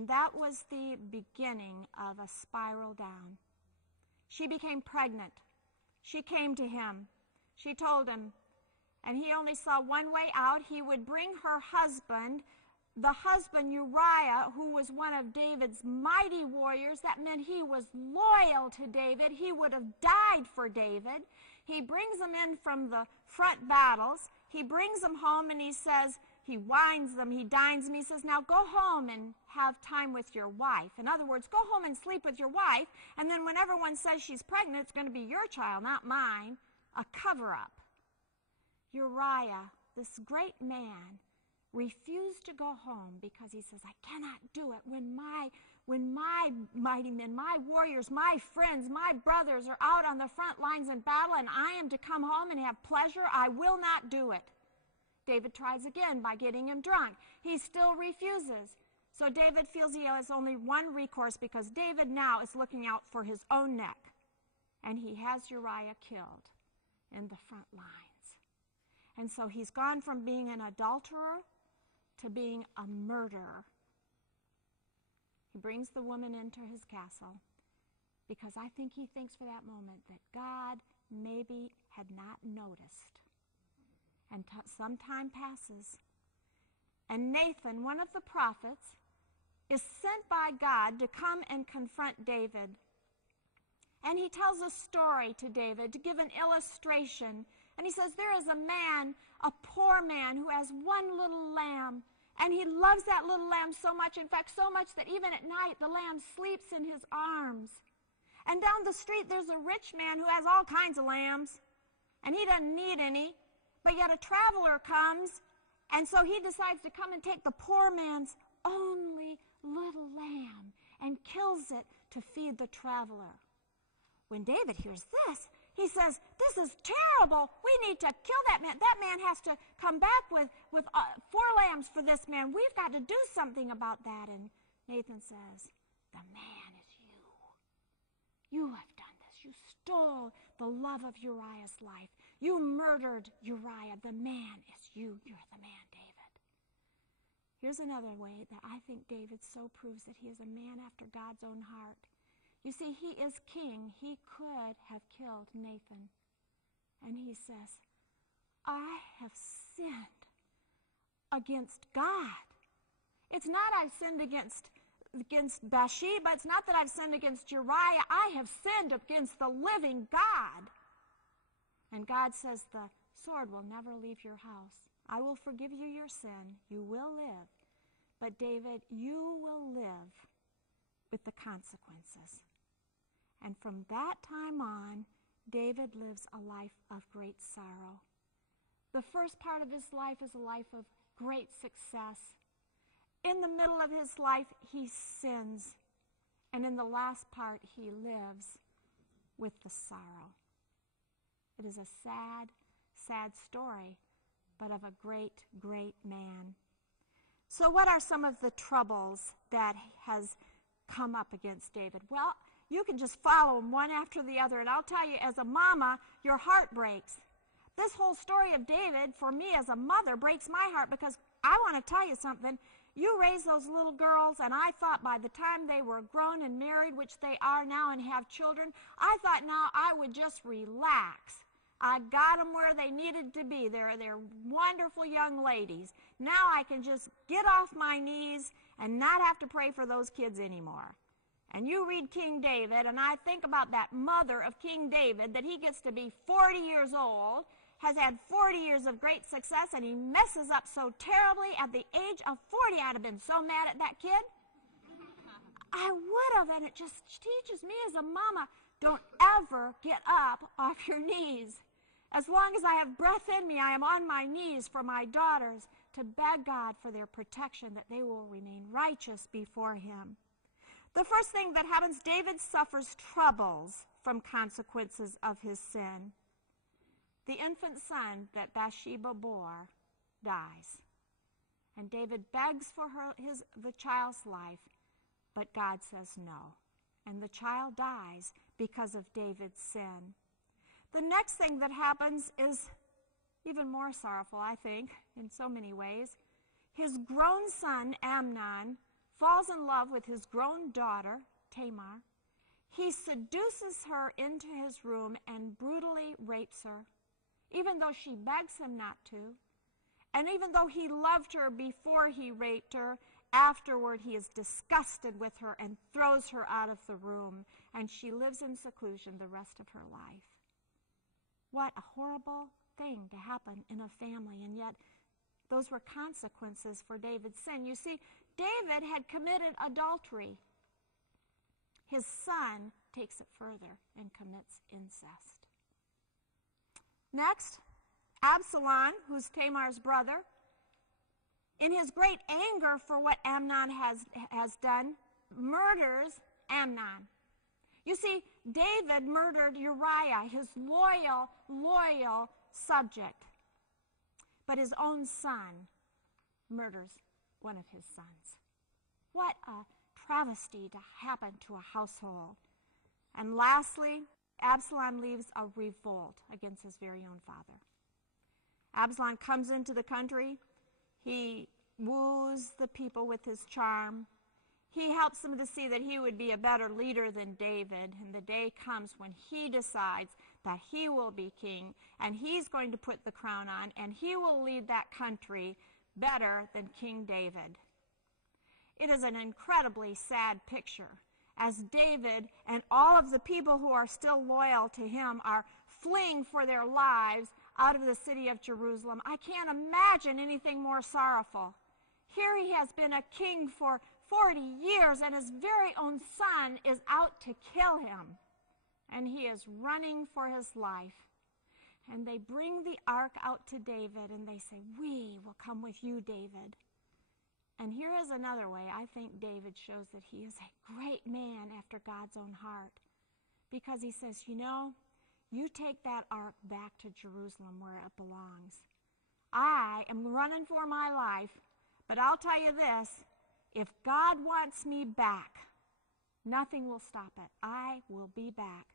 And that was the beginning of a spiral down. She became pregnant. She came to him. She told him, and he only saw one way out. He would bring her husband, the husband Uriah, who was one of David's mighty warriors. That meant he was loyal to David. He would have died for David. He brings them in from the front battles. He brings them home and he says, he wines them, he dines them. He says, now go home and have time with your wife. In other words, go home and sleep with your wife, and then when everyone says she's pregnant, it's going to be your child, not mine. A cover-up. Uriah, this great man, refused to go home because he says, I cannot do it when my mighty men, my warriors, my friends, my brothers are out on the front lines in battle and I am to come home and have pleasure. I will not do it. David tries again by getting him drunk. He still refuses. So David feels he has only one recourse because David now is looking out for his own neck. And he has Uriah killed in the front lines. And so he's gone from being an adulterer to being a murderer. He brings the woman into his castle because I think he thinks for that moment that God maybe had not noticed. And some time passes, and Nathan, one of the prophets, is sent by God to come and confront David. And he tells a story to David to give an illustration. And he says, there is a man, a poor man, who has one little lamb. And he loves that little lamb so much, in fact, so much that even at night the lamb sleeps in his arms. And down the street there's a rich man who has all kinds of lambs. And he doesn't need any. But yet a traveler comes, and so he decides to come and take the poor man's only little lamb and kills it to feed the traveler. When David hears this, he says, this is terrible. We need to kill that man. That man has to come back with 4 lambs for this man. We've got to do something about that. And Nathan says, the man is you. You have done this. You stole the love of Uriah's life. You murdered Uriah. The man is you. You're the man, David. Here's another way that I think David so proves that he is a man after God's own heart. You see, he is king. He could have killed Nathan. And he says, I have sinned against God. It's not I've sinned against Bathsheba. It's not that I've sinned against Uriah. I have sinned against the living God. And God says, the sword will never leave your house. I will forgive you your sin. You will live. But David, you will live with the consequences. And from that time on, David lives a life of great sorrow. The first part of his life is a life of great success. In the middle of his life, he sins. And in the last part, he lives with the sorrow. It is a sad, sad story, but of a great, great man. So what are some of the troubles that has come up against David? Well, you can just follow them one after the other, and I'll tell you, as a mama, your heart breaks. This whole story of David, for me as a mother, breaks my heart because I want to tell you something. You raise those little girls, and I thought by the time they were grown and married, which they are now, and have children, I thought now I would just relax. I got them where they needed to be. They're wonderful young ladies. Now I can just get off my knees and not have to pray for those kids anymore. And you read King David, and I think about that mother of King David, that he gets to be 40 years old, has had 40 years of great success, and he messes up so terribly at the age of 40. I'd have been so mad at that kid. I would have, and it just teaches me as a mama, don't ever get up off your knees. As long as I have breath in me, I am on my knees for my daughters to beg God for their protection, that they will remain righteous before him. The first thing that happens, David suffers troubles from consequences of his sin. The infant son that Bathsheba bore dies. And David begs for the child's life, but God says no. And the child dies because of David's sin. The next thing that happens is even more sorrowful, I think, in so many ways. His grown son, Amnon, falls in love with his grown daughter, Tamar. He seduces her into his room and brutally rapes her, even though she begs him not to. And even though he loved her before he raped her, afterward he is disgusted with her and throws her out of the room, and she lives in seclusion the rest of her life. What a horrible thing to happen in a family, and yet those were consequences for David's sin. You see, David had committed adultery. His son takes it further and commits incest. Next, Absalom, who's Tamar's brother, in his great anger for what Amnon has done, murders Amnon. You see, David murdered Uriah, his loyal subject. But his own son murders one of his sons. What a travesty to happen to a household. And lastly, Absalom leads a revolt against his very own father. Absalom comes into the country. He woos the people with his charm. He helps them to see that he would be a better leader than David. And the day comes when he decides that he will be king, and he's going to put the crown on, and he will lead that country better than King David. It is an incredibly sad picture as David and all of the people who are still loyal to him are fleeing for their lives out of the city of Jerusalem. I can't imagine anything more sorrowful. Here he has been a king for 40 years, and his very own son is out to kill him. And he is running for his life. And they bring the ark out to David, and they say, "We will come with you, David." And here is another way I think David shows that he is a great man after God's own heart. Because he says, you know, you take that ark back to Jerusalem where it belongs. I am running for my life, but I'll tell you this, if God wants me back, nothing will stop it. I will be back.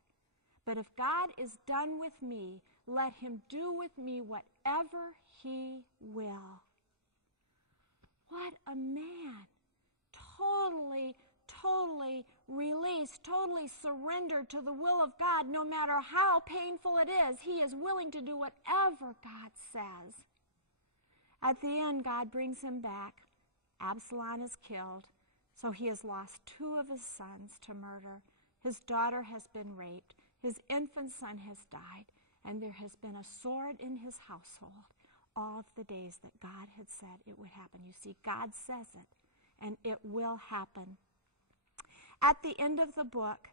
But if God is done with me, let him do with me whatever he will. What a man. Totally released, totally surrendered to the will of God. No matter how painful it is, he is willing to do whatever God says. At the end, God brings him back. Absalom is killed, so he has lost 2 of his sons to murder. His daughter has been raped. His infant son has died, and there has been a sword in his household all of the days that God had said it would happen. You see, God says it, and it will happen. At the end of the book,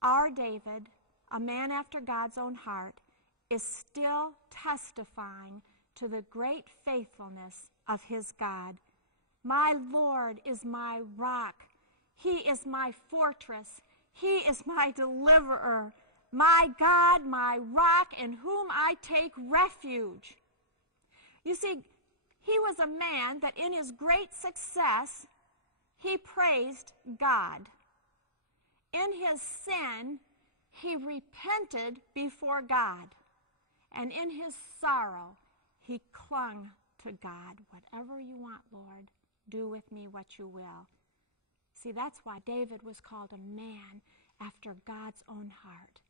our David, a man after God's own heart, is still testifying to the great faithfulness of his God. My Lord is my rock. He is my fortress. He is my deliverer, my God, my rock, in whom I take refuge. You see, he was a man that in his great success, he praised God. In his sin, he repented before God. And in his sorrow, he clung to God. Whatever you want, Lord, do with me what you will. See, that's why David was called a man after God's own heart.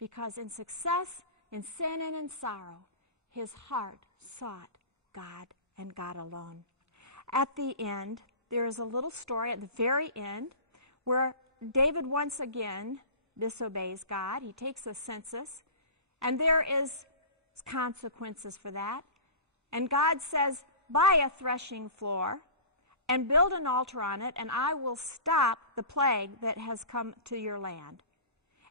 Because in success, in sin, and in sorrow, his heart sought God and God alone. At the end, there is a little story at the very end where David once again disobeys God. He takes a census, and there is consequences for that. And God says, buy a threshing floor and build an altar on it, and I will stop the plague that has come to your land.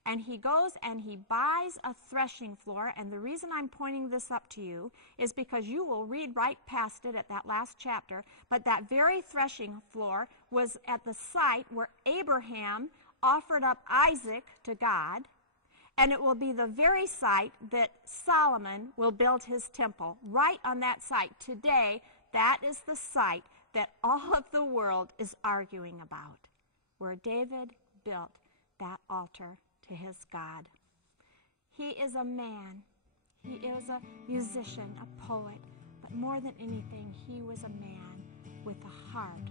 And he goes and he buys a threshing floor, and the reason I'm pointing this up to you is because you will read right past it at that last chapter, but that very threshing floor was at the site where Abraham offered up Isaac to God, and it will be the very site that Solomon will build his temple, right on that site. Today, that is the site that all of the world is arguing about, where David built that altar to his God. He is a man. He is a musician, a poet, but more than anything, he was a man with a heart